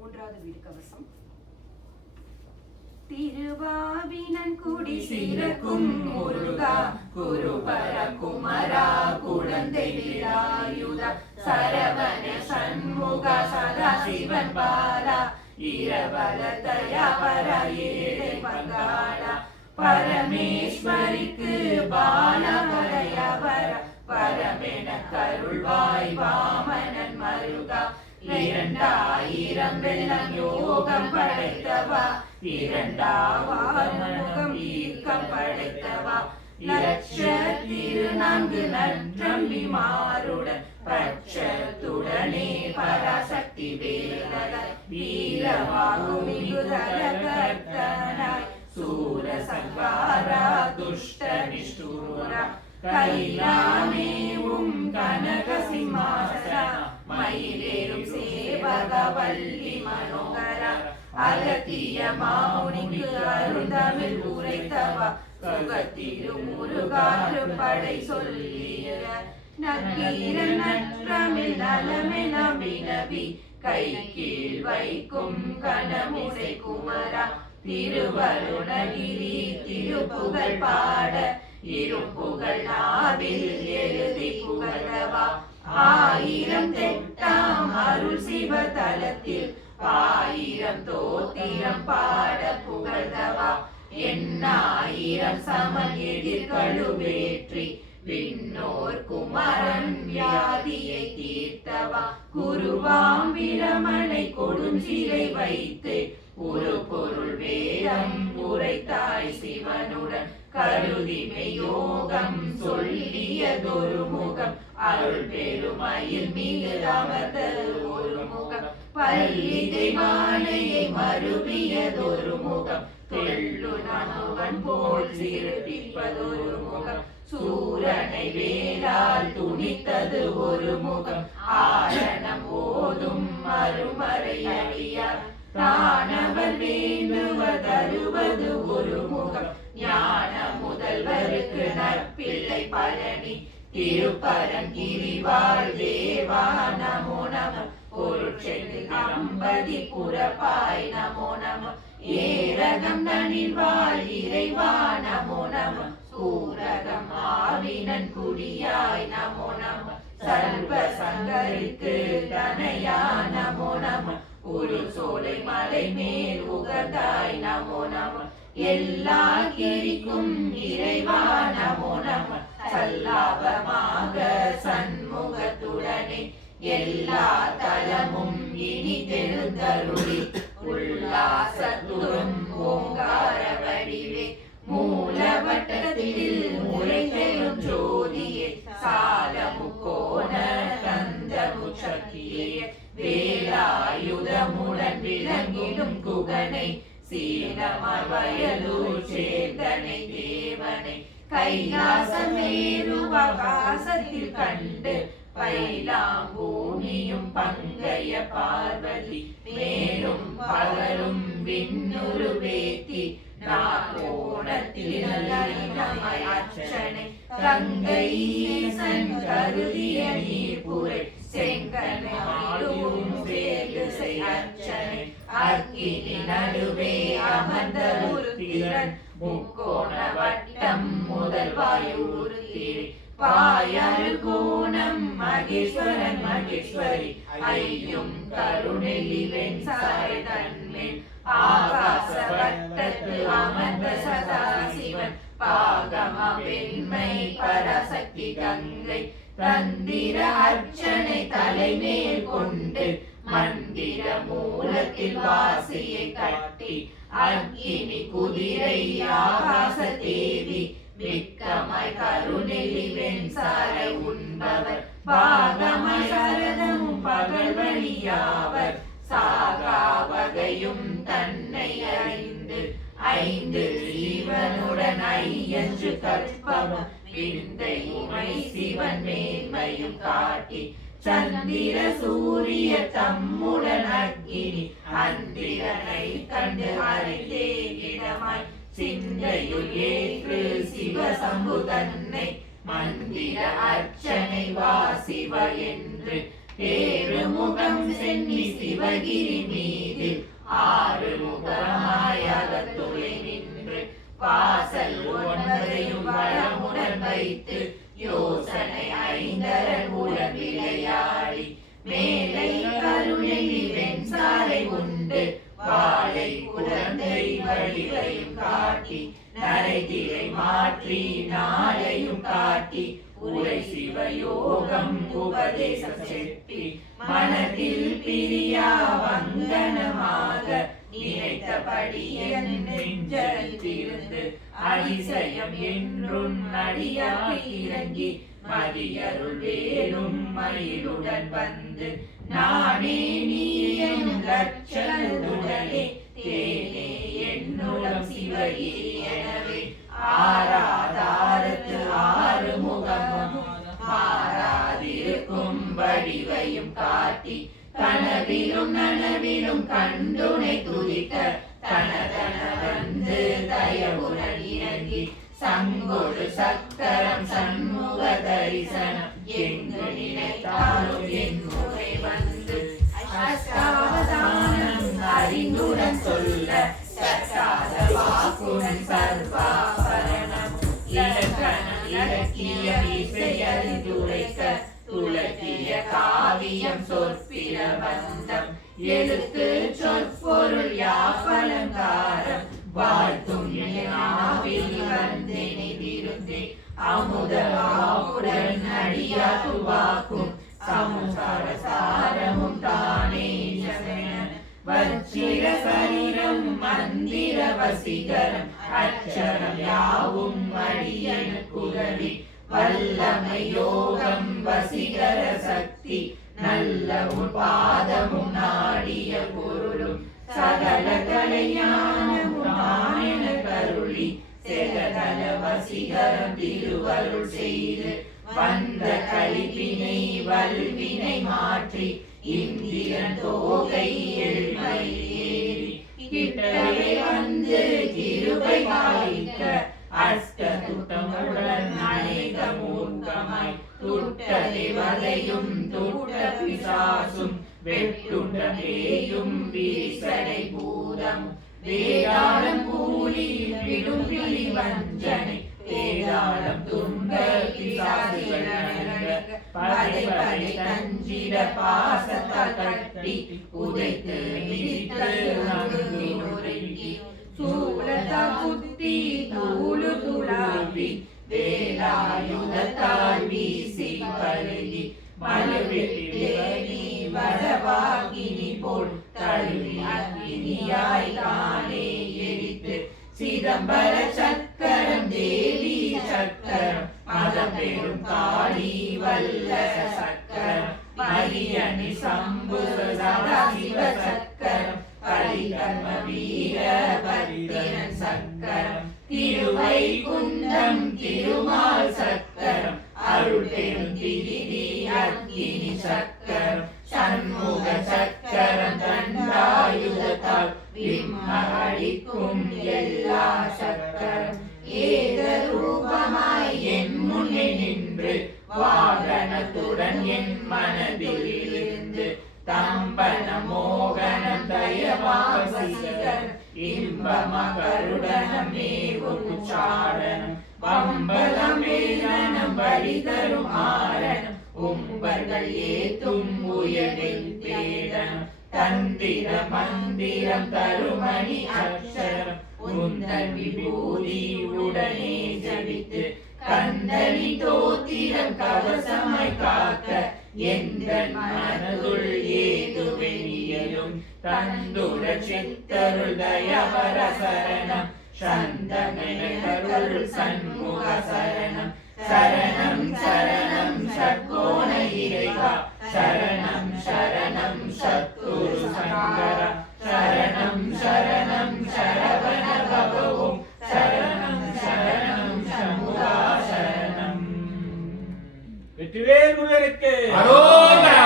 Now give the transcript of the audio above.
மூன்றாவது வீடு கவசம். திருவாவினன் குடி சிறக்கும் முருகா குருபர குமரா குழந்தை விராயுதா சரவண சண்முக சதாசிவன் பாலா இரவல தயாபர ஏழை பங்காளா பரமேஸ்வரிக்கு பாலவரையவர பரமென கருள்வாய் வாமனன் மருகா 2000 வெள்ளம் யோகம் படைத்தவா 2000 முகம் ஈர்க்கம் படைத்தவா லட்ச திருநான்கு நற்றம்பி மாறுடன் பட்சத்துடனே பராசக்தி வேலக வீரவாகுமிகுதரகர்த்தனாய் சூர சங்காரா துஷ்ட நிஷ்டூரா கைலாமேவும் கனக சிம்மாசனா மயிலேறும் சேவக வள்ளி மனோகரா அகத்திய மாமுனிக்கு அருந்தமிழ் உரைத்தவா சுகத்திரு முருகாற்று படை சொல்லிய நக்கீர நற்றமிழ் நலமென வினவி கை கீழ் வைக்கும் கனமுசை குமரா திருவருணகிரி திருப்புகழ் பாட இருப்புகழ் நாவில் எழுதி புகழவா 1000 தெட்டாம் அருள் சிவ தலத்தில் 1000 தோத்திரம் பாட புகழ்ந்தவா 8000 சமன் எதிர்கழுவேற்றி விண்ணோர் குமரன் வியாதியை தீர்த்தவா குருவாம் பிரமனை கொடும் சிறை வைத்து ஒரு பொருள் வேதம் உரைத்தாய் சிவனுடன் கருதிமை யோகம் சொல்லியதொரு முகம் அருள் பெருமையில் மீது அமர்ந்த ஒரு முகம் பள்ளிதை மாலையை மறுவியதொரு முகம் தெள்ளு நமுவன் போல் சிறுபிப்பதொரு முகம் சூரனை வேளால் துணித்தது ஒரு முகம் ஆரணம் ஓதும் மறுமறை அடியார் தானவர் வேண்டுவதருவது ஒரு முகம் ஞான முதல்வருக்கு நற்பிள்ளை பழனி திருப்பரங்கிரிவாழ் தேவா நமோ நம பொருட்சென்று அம்பதி புறப்பாய் நமோ நம ஏரகம் தனில் வாழ் இறைவா நமோ நம சூரகம் ஆவினன் குடியாய் நமோ நம சர்வ சங்கருக்கு தனையா நமோ நம ஒரு சோலை மலை மேல் உகந்தாய் நமோ நம எல்லா கிரிக்கும் இறைவா நமோ நம சல்லாபமாக சண்முகத்துடனே எல்லா தலமும் இனி தெழுந்தருளி உல்லாசத்துடன் ஓங்கார வடிவே மூலவட்டத்தில் முறை தெழும் ஜோதியே சால முக்கோண தந்த முச்சக்கியே வேலாயுதமுடன் விளங்கிடும் குகனை சீனமாய் வயலூர் சேந்தனை தேவனை கைலாசமேரு ஆகாசத்தில் கண்டு பைலாம் பூமியும் பங்கைய பார்வதி மேலும் பகலும் விண்ணுரு வேத்தி நாகோணத்தில் அர்ச்சனை கங்கை ஈசன் கருதிய நீர்புரை செங்கனையும் வேறு அர்ச்சனை அக்கினி நடுவே அமர்ந்த ஒரு திறன் முக்கோண வட்டம் முதல் வாயூர் திரு பாயரு கோணம் மகேஸ்வரன் மகேஸ்வரி ஐயும் கருணெல்லி வெண்சாரை தன்மேல் ஆகாச வட்டத்து அமர்ந்த சதாசிவன் பாகம வெண்மை பராசக்தி கங்கை தந்திர அர்ச்சனை தலைமேல் கொண்டு மந்திர மூலத்தில் வாசியை கட்டி அக்கினி குதிரை ஆகாச தேவி விக்கமாய் கருணெல்லி வெண்சாரை உண்பவர் பாகமாய் சரதமும் பகல் வழியாவர் சாகா வகையும் தன்னை அறிந்து 5 ஜீவனுடன் ஐயன்று கற்பமும் விந்தை உமை சிவன் மேன்மையும் காட்டி சந்திர சூரிய தம்முடன் அக்கினி அந்திரனை கண்டு அறிந்தேகிடமாய் சிந்தையுள் ஏற்று சிவசம்பு தன்னை மந்திர அர்ச்சனை வா சிவ என்று பேரு முகம் சென்னி சிவகிரி மீது ஆறு முகமாய் அகத்துளை நின்று வாசல் ஒன்பதையும் வளமுடன் வைத்து யோசனை ஐந்தரன் உடன் விளையாடி மேலை கருணெல்லி வெண்சாலை உண்டு வாழை குழந்தை வழிவையும் காட்டி நரைதிரை மாற்றி நாளையும் காட்டி உரை சிவயோகம் உபதேசம் செப்பி மனதில் பிரியா வங்கனமாக நினைத்தபடி என் நெஞ்சரித்திருந்து அதிசயம் என்றும் நடியாய் இறங்கி மதியருள் வேலும் மயிலுடன் வந்து நானே நீயும் லட்சணுடனே தேனே என்னுடம் சிவகிரி எனவே ஆராதாரத்து ஆறு முகமும் மாறாதிருக்கும் வடிவையும் காட்டி கனவிலும் நனவிலும் கண்டுனை துதிக்க தனதன வந்து தயவுடன் இறங்கி சங்கொடு சக்கரம் சண்முக தரிசனம் எங்கு நினைத்தாலும் என் முறை வந்து அஷ்டாவதானம் அறிந்துடன் சொல்ல சட்டாத வாக்குடன் சர்வாபரணம் இலக்கணம் இலக்கியம் இசையறிந்துரைக்க துளக்கிய காவியம் சொற்பில பந்தம் எழுத்து சொற்பொருள் யாப்பலங்காரம் வாழ்த்தும் நாவில் வந்தெனிதிருந்தே அமுத வாக்குடன் அடியாத்து வாக்கும் சமுசார சாரமும் தானே வச்சிர சரீரம் மந்திர வசீகரம் அச்சரம் யாவும் அடியன குரவி வல்லமை யோகம் வசீகர சக்தி நல்ல உன் பாதமும் நாடிய பொருளும் சகல கலைஞானமும் நாயன கருளி செகதல வசீகரம் திருவருள் செய்து வந்த கழிப்பினை வல்வினை மாற்றி இந்திரன் தோகை எழுமை ஏறி கிட்டவே வந்து கிருபை பாலிக்க அஷ்ட துட்டமுடன் அநேக மூர்க்கமாய் துட்ட தேவதையும் துட்ட பிசாசும் வெட்டுண்ட பேயும் விரிசடை பூதம் வேதாளம் கூலி விடும் பிழி வஞ்சனை வேதாளம் துன்ப பிசாசுகள் படை படை தஞ்சிட பாசத்தால் கட்டி உதைத்து மிதித்து நம்பி நொறுக்கி சூலதா புத்தி தூளு துளாவி வேலாயுதத்தால் வீசி பருகி மலுவிட்டி வடவாகினி போல் தழுவி அக்னியாய் தானே எரித்து சிதம்பர சக்கரம் தேவி சக்கரம் மதம் பெரும் காளி வல்ல சக்கரம் மரியணி சம்பு சதாசிவ சக்கரம் பரிகர்ம வீர பத்திரன் சக்கரம் திருவைகுண்டம் திருமால் சக்கரம் அருள் பெரும் திரிதி அக்னி சக்கரம் சண்முக சக்கரம் தண்டாயுதத்தால் விம்மடிக்கும் எல்லா சக்கரம் ஏக ரூபமாய் என் முன்னே நின்று வாகனத்துடன் என் மனதில் இருந்து தம்பன மோகனம் தயவாசிகர் இன்பமகருடனம் மேவும் உச்சாரணம் வம்பலம் வேதனம் வழிதரும் ஆரணம் உம்பர்கள் ஏத்தும் உயரில் பேடனம் தந்திர மந்திரம் தருமணி அக்ஷரம் உந்தன் விபூதி உடனே ஜபித்து கந்தனி தோத்திரம் கவசமாய் காக்க எந்த மனதுள் ஏது வெளியலும் தந்துர சித்தருள் தயவர சரணம் சந்தமென கருள் சண்முக சரணம் சரணம் சரணம் சத்கோண இறைவா சரணம் சரணம் சத்குரு சங்கர சரணம் சரணம் சரவண பவவும் சரணம் சரணம் சண்முகா சரணம். வெற்றிவேல் முருகனுக்கு அரோகரா.